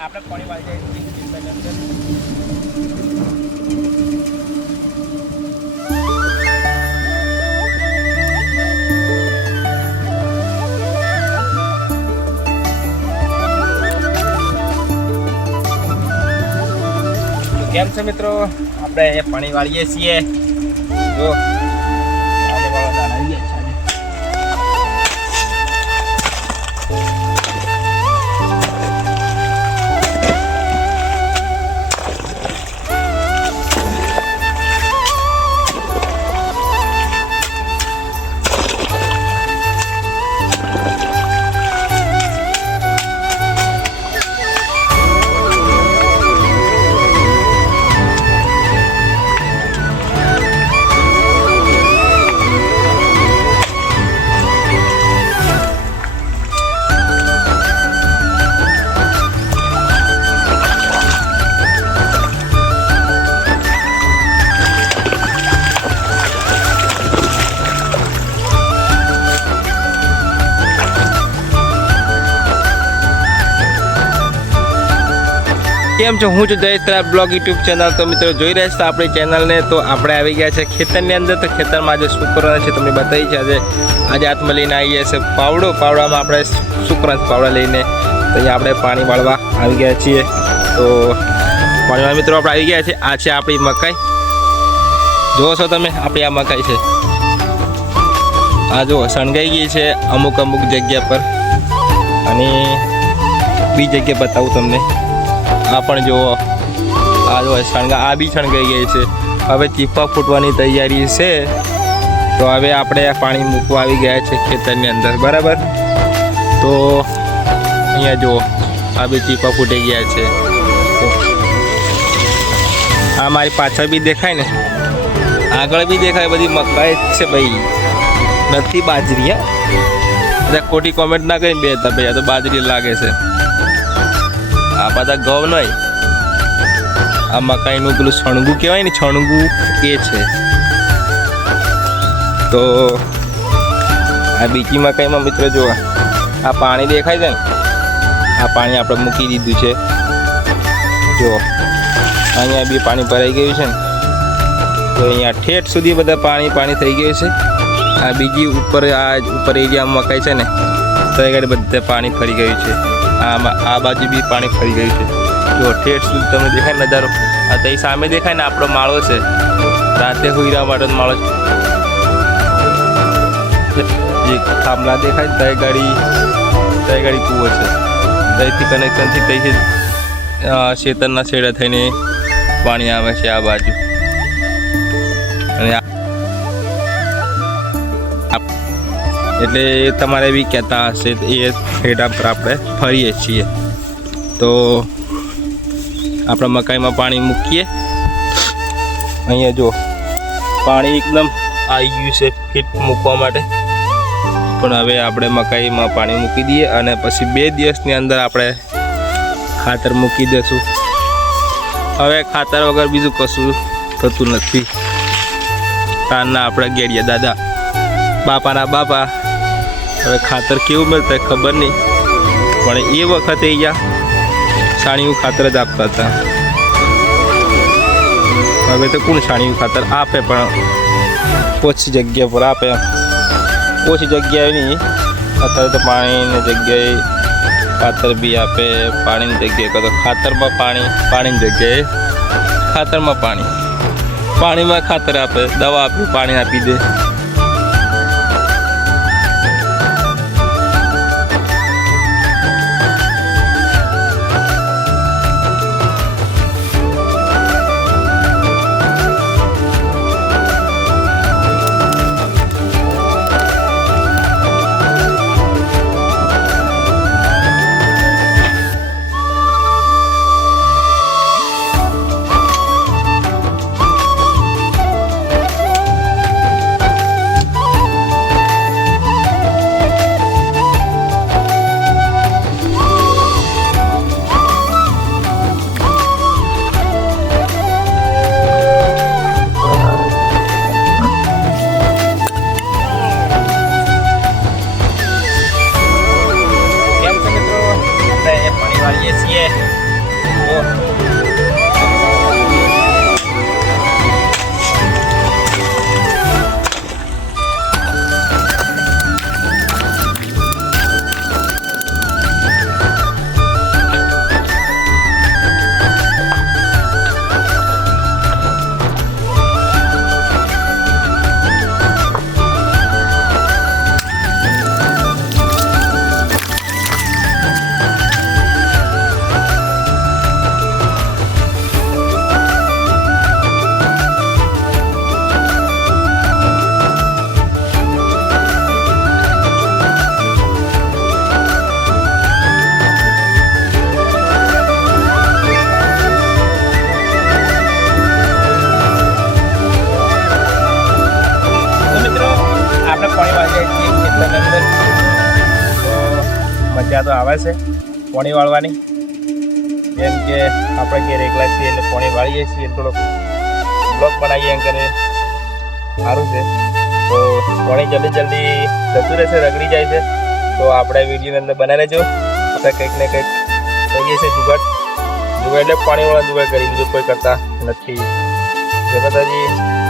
આપણે પાણી વાળી જાય. કેમ છે મિત્રો? આપણે અહીંયા પાણી વાળીએ છીએ. જો. કેમ છો? હું છું જયત્રા બ્લોગ યુટ્યુબ ચેનલ. તો મિત્રો જોઈ રહ્યા છો આપણી ચેનલને. તો આપણે આવી ગયા છે ખેતરની અંદર. તો ખેતરમાં આજે શું છે. તમને બતાવી છે આજે આજે હાથમાં લઈને આવી ગયા છે પાવડો. પાવડામાં આપણે શું પાવડા લઈને તો અહીંયા આપણે પાણી વાળવા આવી ગયા છીએ. તો પાણીવાળા મિત્રો આપણે આવી ગયા છે. આ છે આપણી મકાઈ. જુઓ છો તમે, આપણી આ મકાઈ છે. આ જુઓ સણગાઈ ગઈ છે અમુક અમુક જગ્યા પર. અને બીજી જગ્યા બતાવું તમને. આ પણ જુઓ. આ જો શણગા આ બી શણગાઈ ગઈ છે. હવે ચીપા ફૂટવાની તૈયારી છે. તો હવે આપણે પાણી મૂકવા આવી ગયા છે ખેતરની અંદર. બરાબર? તો અહીંયા જુઓ. આ બી ચીપા ફૂટી ગયા છે. આ મારી પાછળ બી દેખાય ને? આગળ બી દેખાય. બધી મકાઈ જ છે ભાઈ. નથી બાજરી, હા? બધા ખોટી કોમેન્ટ ના કરીને બે હતા ભાઈ. આ તો બાજરી લાગે છે. આ બધા ઘઉં નહીં. આ મકાઈનું પેલું છણગું કહેવાય ને, છણગું એ છે. તો આ બીજી મકાઈમાં મિત્રો જુઓ આ પાણી દેખાય છે ને? આ પાણી આપણે મૂકી દીધું છે. જુઓ અહીંયા બી પાણી ભરાઈ ગયું છે ને. તો અહીંયા ઠેઠ સુધી બધા પાણી પાણી થઈ ગયું છે. આ બીજી ઉપર, આ ઉપર એરિયામાં મકાઈ છે ને? તો એ બધે પાણી ફરી ગયું છે. આમાં આ બાજુ બી પાણી ફરી ગયું છે. જો ઠેઠ સુધી તમને દેખાય નજારો. આ તો સામે દેખાય ને આપણો માળો છે. રાતે હુઈરા માટેનો માળો છે. જે થાંભલા દેખાય ને તય ગાડી તય ગાડી કૂવો છે. તયથી કનેક્શનથી તયથી શેતરના છેડા થઈને પાણી આવે છે આ બાજુ. અને એટલે તમારે બી કહેતા હશે એ ઠેડા પર આપણે ફરીએ છીએ. તો આપણે મકાઈમાં પાણી મૂકીએ. અહીંયા જો પાણી એકદમ આવી ગયું છે ફિટ મૂકવા માટે. પણ હવે આપણે મકાઈમાં પાણી મૂકી દઈએ અને પછી બે દિવસની અંદર આપણે ખાતર મૂકી દઈશું હવે ખાતર વગર બીજું કશું થતું નથી. તારના આપણે ગેડિયા દાદા, બાપાના બાપા હવે ખાતર કેવું મળતા ખબર નહીં. પણ એ વખતે અહીંયા છાણિયું ખાતર જ આપતા હતા. હવે તો કોણ છાણિયું ખાતર આપે પણ ઓછી જગ્યા પર આપે ઓછી જગ્યાએ નહીં. અત્યારે તો પાણીની જગ્યાએ ખાતર બી આપે, પાણીની જગ્યાએ કાં તો ખાતરમાં પાણી, પાણીની જગ્યાએ ખાતરમાં પાણી. પાણીમાં ખાતર આપે, દવા આપે, પાણી આપી દે. તો આવે છે, પોણી વાળવાની. જેમ કે આપણે ઘેર એકલા છીએ એટલે પોણી વાળીએ છીએ, થોડોક બ્લોક બનાવીએ એમ કરીને. સારું છે. તો પોણી જલ્દી જલ્દી જતું રહેશે, રગડી જાય છે. તો આપણે વિડીયોની અંદર બનાવી લેજો. આપણે કંઈક ને કંઈક કરીએ છીએ જુગાડ. જુગાડ એટલે પાણીવાળા જુગાડ કરી બીજું કોઈ કરતા નથી. જય માતાજી.